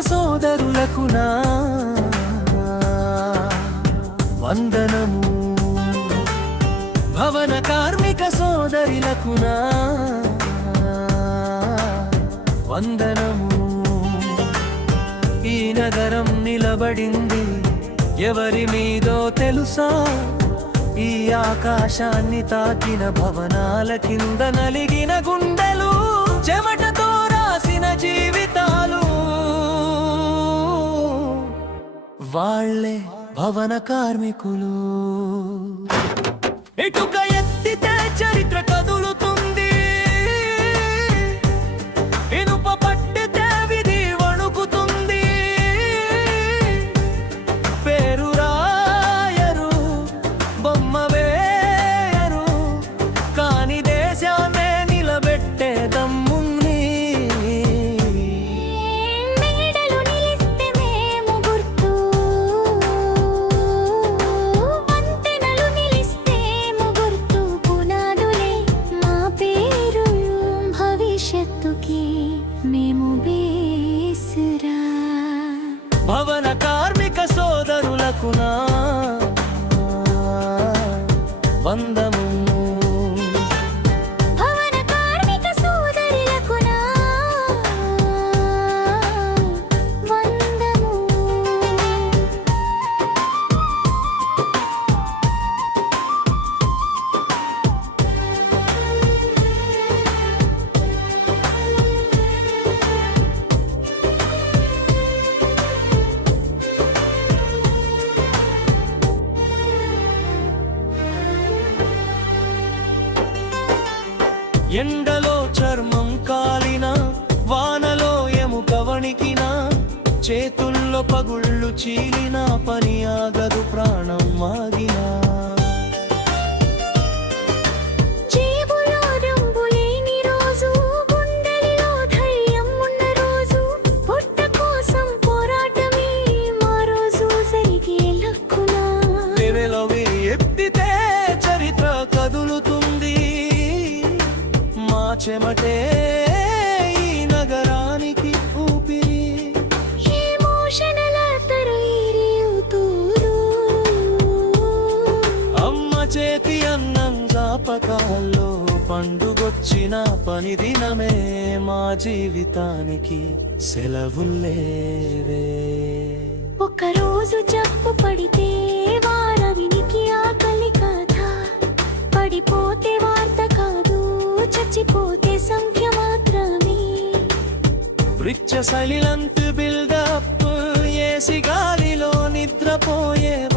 సోదరులకు నా వందనము. భవన కార్మిక సోదరులకు నా వందనము. ఈ నగరం నిలబడింది ఎవరి మీదో తెలుసా? ఈ ఆకాశాన్ని తాకిన భవనాల కింద నలిగిన గుండె వాళ్ళే భవన కార్మికులు. ఇటుక భవన ఎండలో చర్మం కాలిన వానలో ఎముక వణికిన చేతుల్లో పగుళ్ళు చీలిన పని ఆగదు ప్రాణం. చెమటే ఈ నగరానికి ఊపిరి. అమ్మ చేతి అన్నం జాపకాల్లో పండుగొచ్చిన పని దినమే మా జీవితానికి సెలవుల్లేవే. ఒక రోజు జబ్బు పడితే వారవినికి ఆకలి కథ. పడిపోతే వృక్ష సలిలంతు బిల్డప్ ఏసి గాలిలో నిద్రపోయే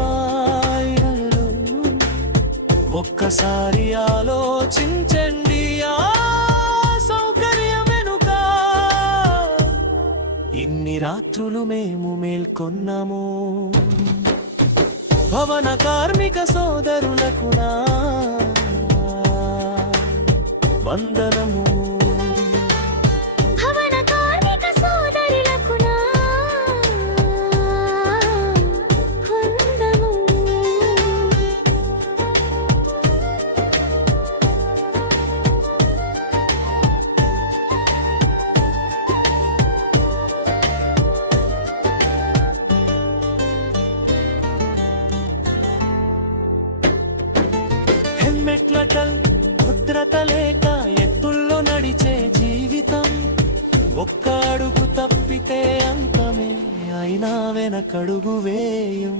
ఒక్కసారి ఆలోచించండి ఆ సౌకర్యం వెనుక ఇన్ని రాత్రులు మేము మేల్కొన్నాము. భవన కార్మిక సోదరులకు నా వందనము. ఒక్క అడుగు తప్పితే అంతమే అయినా వెనకడుగు వేయం.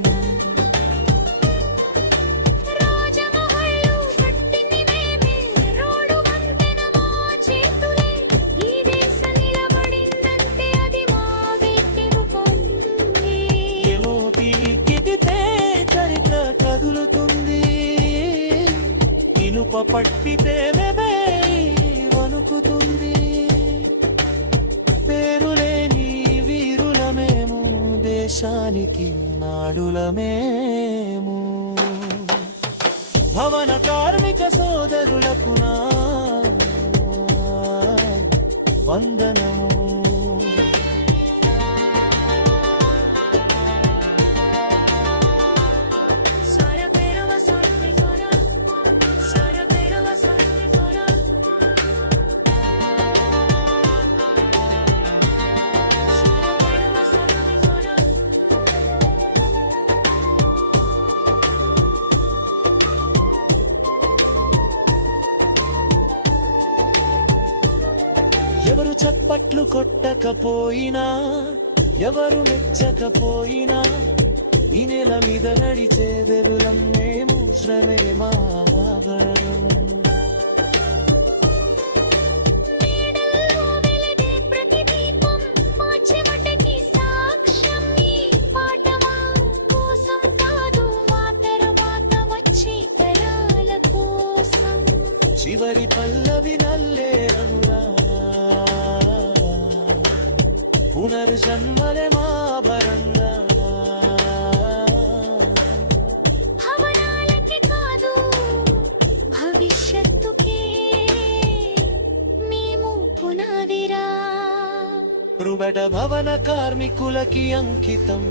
పట్టితే మెదే వణుకుతుంది. పేరులేని వీరులమేము దేశానికి నాడులమేము. భవన కార్మిక సోదరులకు నా వందనము. ఎవరు చప్పట్లు కొట్టకపోయినా ఎవరు మెచ్చకపోయినా ఈ నెల మీద నడిచేదెరులం మేము శ్రమే మా పునాదిరా భవన కార్మికులకి అంకితం.